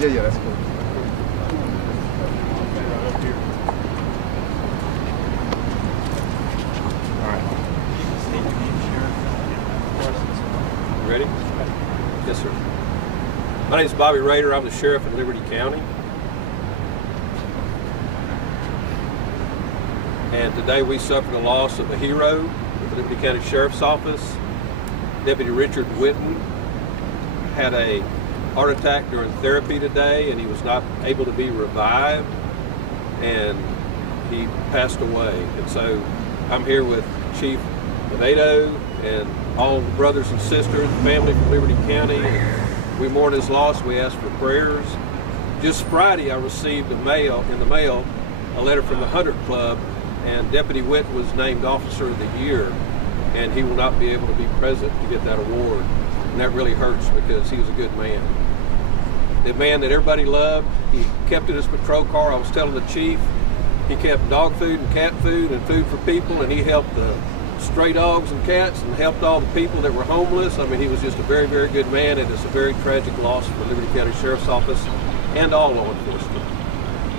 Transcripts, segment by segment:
Yeah, that's cool. Ready? Yes, sir. My name is Bobby Rader. I'm the sheriff in Liberty County. And today we suffered the loss of a hero with the Liberty County Sheriff's Office. Deputy Richard Whitten had a heart attack during therapy today, and he was not able to be revived, and he passed away. And so I'm here with Chief Navedo and all the brothers and sisters, family from Liberty County. We mourn his loss. We ask for prayers. Just Friday, I received in the mail a letter from the Hunter Club, and Deputy Whitten was named Officer of the Year, and he will not be able to be present to get that award. And that really hurts because he was a good man. The man that everybody loved. He kept in his patrol car. I was telling the chief, he kept dog food and cat food and food for people, and he helped the stray dogs and cats and helped all the people that were homeless. I mean, he was just a very, very good man, and it's a very tragic loss for Liberty County Sheriff's Office and all law enforcement.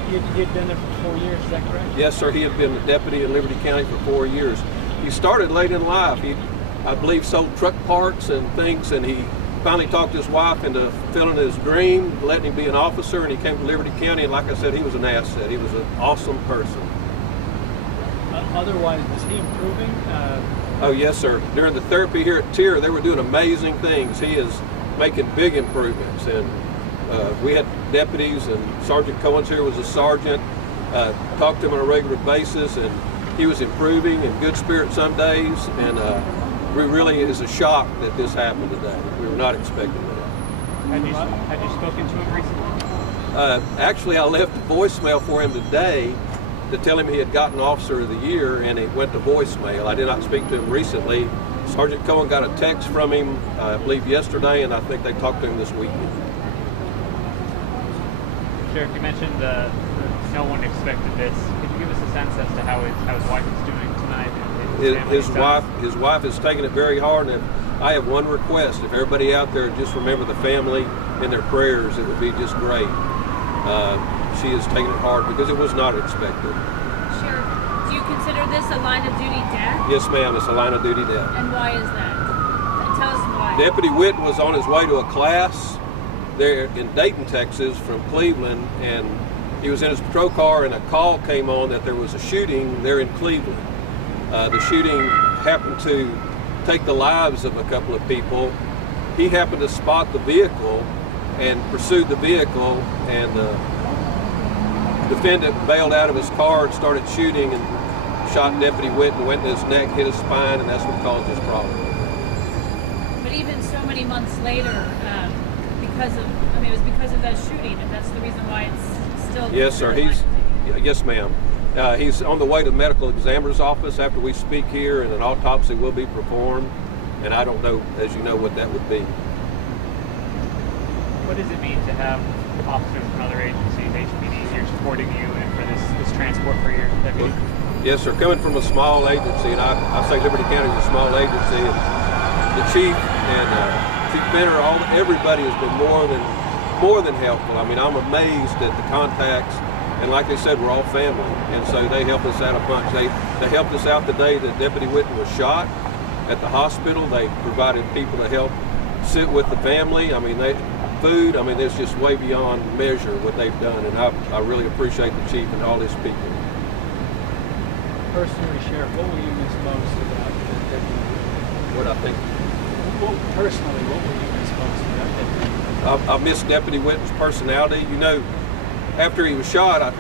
He had been there for 4 years, is that correct? Yes, sir. He had been a deputy in Liberty County for 4 years. He started late in life. He, I believe, sold truck parts and things, and he finally talked his wife into fulfilling his dream, letting him be an officer, and he came to Liberty County, and like I said, he was an asset. He was an awesome person. Otherwise, was he improving? Oh, yes, sir. During the therapy here at TIR, they were doing amazing things. He is making big improvements, and we had deputies, and Sergeant Cohen's here was a sergeant, talked to him on a regular basis, and he was improving, in good spirit some days, and we really, it is a shock that this happened today. We were not expecting that. Had you spoken to him recently? Actually, I left a voicemail for him today to tell him he had gotten Officer of the Year, and it went to voicemail. I did not speak to him recently. Sergeant Cohen got a text from him, I believe yesterday, and I think they talked to him this weekend. Sheriff, you mentioned no one expected this. Could you give us a sense as to how his wife is doing tonight? His wife is taking it very hard, and I have one request. If everybody out there just remember the family in their prayers, it would be just great. She is taking it hard because it was not expected. Sheriff, do you consider this a line of duty death? Yes, ma'am, it's a line of duty death. And why is that? Tell us why. Deputy Whitten was on his way to a class there in Dayton, Texas from Cleveland, and he was in his patrol car, and a call came on that there was a shooting there in Cleveland. The shooting happened to take the lives of a couple of people. He happened to spot the vehicle and pursued the vehicle, and the defendant bailed out of his car and started shooting and shot Deputy Whitten, went in his neck, hit his spine, and that's what caused this problem. But even so many months later, it was because of that shooting, and that's the reason why it's still. Yes, sir. Yes, ma'am. He's on the way to the medical examiner's office after we speak here, and an autopsy will be performed. And I don't know, as you know, what that would be. What does it mean to have officers from other agencies, HPDs, here supporting you and for this transport for your deputy? Yes, sir. Coming from a small agency, and I say Liberty County is a small agency, and the chief and Chief Benner, everybody has been more than helpful. I mean, I'm amazed at the contacts, and like they said, we're all family, and so they helped us out a bunch. They helped us out the day that Deputy Whitten was shot at the hospital. They provided people to help sit with the family. I mean, food. I mean, it's just way beyond measure what they've done, and I really appreciate the chief and all his people. Personally, Sheriff, what will you miss most about Deputy? What I think. Personally, what will you miss most about Deputy? I miss Deputy Whitten's personality. You know, after he was shot, I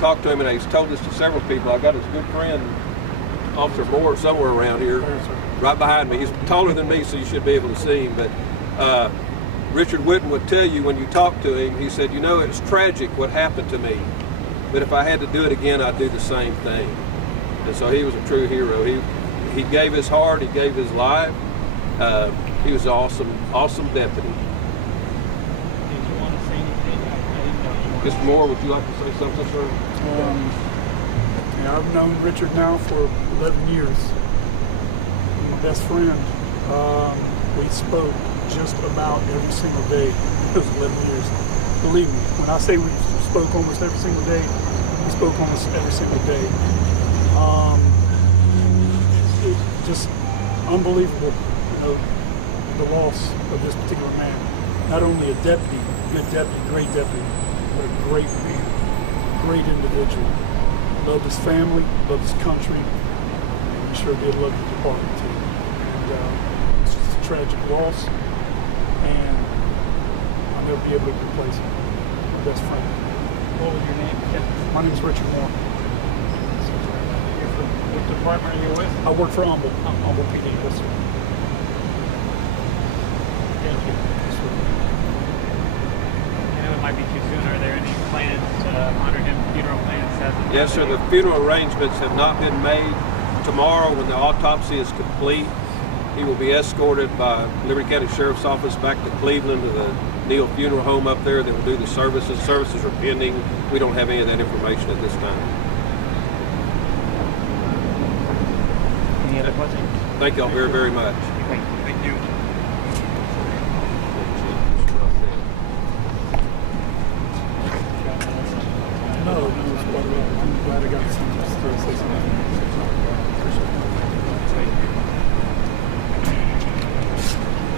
talked to him, and he's told this to several people. I got his good friend, Officer Moore, somewhere around here, right behind me. He's taller than me, so you should be able to see him. But Richard Whitten would tell you when you talk to him, he said, you know, it's tragic what happened to me, but if I had to do it again, I'd do the same thing. And so he was a true hero. He gave his heart, he gave his life. He was an awesome deputy. Did you want to say anything? Mr. Moore, would you like to say something, sir? Yeah, I've known Richard now for 11 years. He's my best friend. We spoke just about every single day those 11 years. believe me, when I say we spoke almost every single day, we spoke almost every single day. It's just unbelievable, you know, the loss of this particular man. Not only a deputy, good deputy, great deputy, but a great man, great individual. Loved his family, loved his country, and he sure did love the department too. And it's just a tragic loss, and I'll never be able to replace him. My best friend. What was your name? My name is Richard Moore. You're from what department are you with? I work for Humble PD. Yes, sir. Thank you. Yes, sir. I know it might be too soon. Are there any plans to honor him? Funeral plans? Yes, sir. The funeral arrangements have not been made. Tomorrow, when the autopsy is complete, he will be escorted by Liberty County Sheriff's Office back to Cleveland to the Neal Funeral Home up there that will do the services. Services are pending. We don't have any of that information at this time. Any other questions? Thank y'all very, very much. Thank you. No, it's quite a bit. I'm glad I got some to say something.